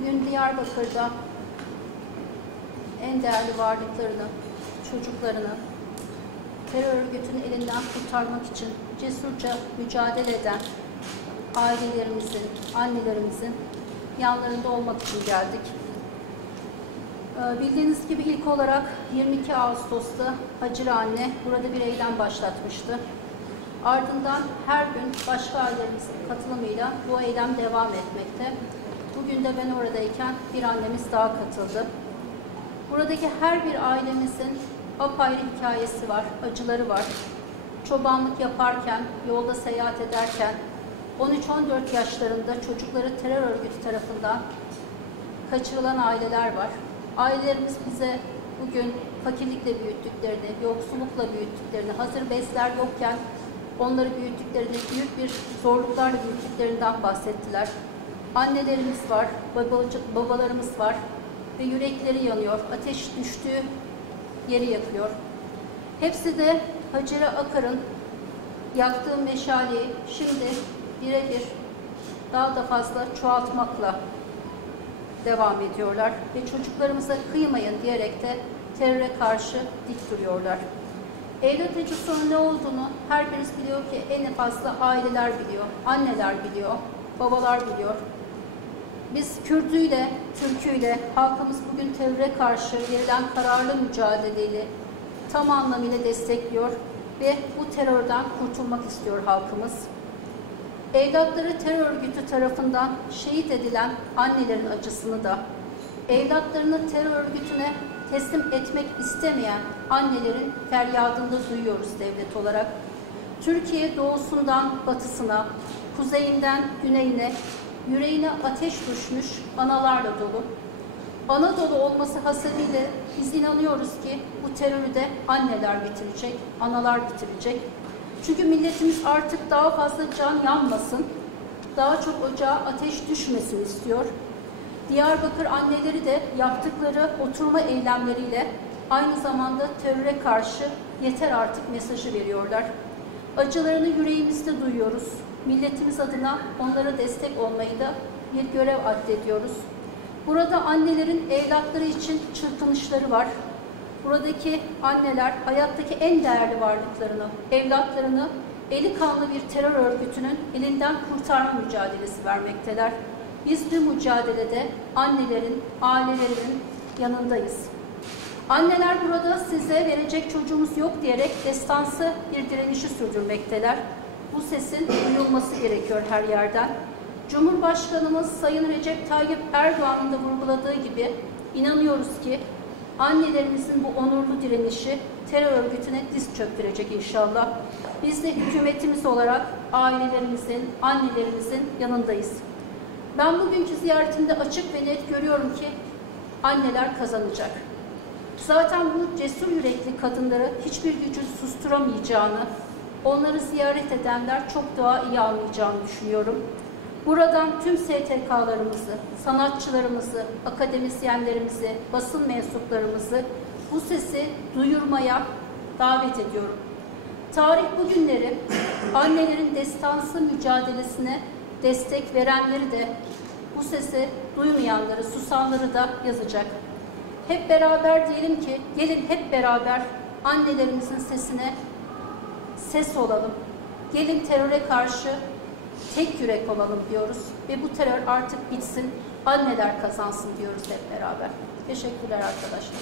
Bugün Diyarbakır'da en değerli varlıklarını, çocuklarını terör örgütünün elinden kurtarmak için cesurca mücadele eden ailelerimizin, annelerimizin yanlarında olmak için geldik. Bildiğiniz gibi ilk olarak 22 Ağustos'ta Hacire Anne burada bir eylem başlatmıştı. Ardından her gün başka ailelerimizin katılımıyla bu eylem devam etmekte. Bugün de ben oradayken bir annemiz daha katıldı. Buradaki her bir ailemizin apayrı hikayesi var, acıları var. Çobanlık yaparken, yolda seyahat ederken 13-14 yaşlarında çocukları terör örgütü tarafından kaçırılan aileler var. Ailelerimiz bize bugün fakirlikle büyüttüklerini, yoksullukla büyüttüklerini, hazır bezler yokken onları büyüttüklerini, büyük bir zorluklarla büyüttüklerinden bahsettiler. Annelerimiz var, babalarımız var ve yürekleri yanıyor, ateş düştüğü yeri yakıyor. Hepsi de Hacire Akar'ın yaktığı meşaleyi şimdi birebir daha da fazla çoğaltmakla devam ediyorlar ve çocuklarımıza kıymayın diyerek de teröre karşı dik duruyorlar. Evlat acısının ne olduğunu her birisi biliyor ki en fazla aileler biliyor, anneler biliyor, babalar biliyor. Biz Kürdüyle, Türküyle halkımız bugün teröre karşı verilen kararlı mücadeleyle tam anlamıyla destekliyor ve bu terörden kurtulmak istiyor halkımız. Evlatları terör örgütü tarafından şehit edilen annelerin acısını da, evlatlarını terör örgütüne teslim etmek istemeyen annelerin feryadını da duyuyoruz devlet olarak. Türkiye doğusundan batısına, kuzeyinden güneyine, yüreğine ateş düşmüş analarla dolu. Anadolu olması hasebiyle biz inanıyoruz ki bu terörü de anneler bitirecek, analar bitirecek. Çünkü milletimiz artık daha fazla can yanmasın, daha çok ocağa ateş düşmesin istiyor. Diyarbakır anneleri de yaptıkları oturma eylemleriyle aynı zamanda teröre karşı yeter artık mesajı veriyorlar. Acılarını yüreğimizde duyuyoruz. Milletimiz adına onlara destek olmayı da bir görev addediyoruz. Burada annelerin evlatları için çırpınışları var. Buradaki anneler hayattaki en değerli varlıklarını, evlatlarını eli kanlı bir terör örgütünün elinden kurtarma mücadelesi vermekteler. Biz bu mücadelede annelerin, ailelerinin yanındayız. Anneler burada size verecek çocuğumuz yok diyerek destansı bir direnişi sürdürmekteler. Bu sesin duyulması gerekiyor her yerden. Cumhurbaşkanımız Sayın Recep Tayyip Erdoğan'ın da vurguladığı gibi inanıyoruz ki annelerimizin bu onurlu direnişi terör örgütüne diz çöktürecek inşallah. Biz de hükümetimiz olarak ailelerimizin, annelerimizin yanındayız. Ben bugünkü ziyaretimde açık ve net görüyorum ki anneler kazanacak. Zaten bu cesur yürekli kadınları hiçbir gücün susturamayacağını, onları ziyaret edenler çok daha iyi anlayacağını düşünüyorum. Buradan tüm STK'larımızı, sanatçılarımızı, akademisyenlerimizi, basın mensuplarımızı bu sesi duyurmaya davet ediyorum. Tarih bugünleri annelerin destansı mücadelesine destek verenleri de bu sesi duymayanları, susanları da yazacak. Hep beraber diyelim ki gelin hep beraber annelerimizin sesine ses olalım. Gelin teröre karşı tek yürek olalım diyoruz ve bu terör artık bitsin, anneler kazansın diyoruz hep beraber. Teşekkürler arkadaşlar.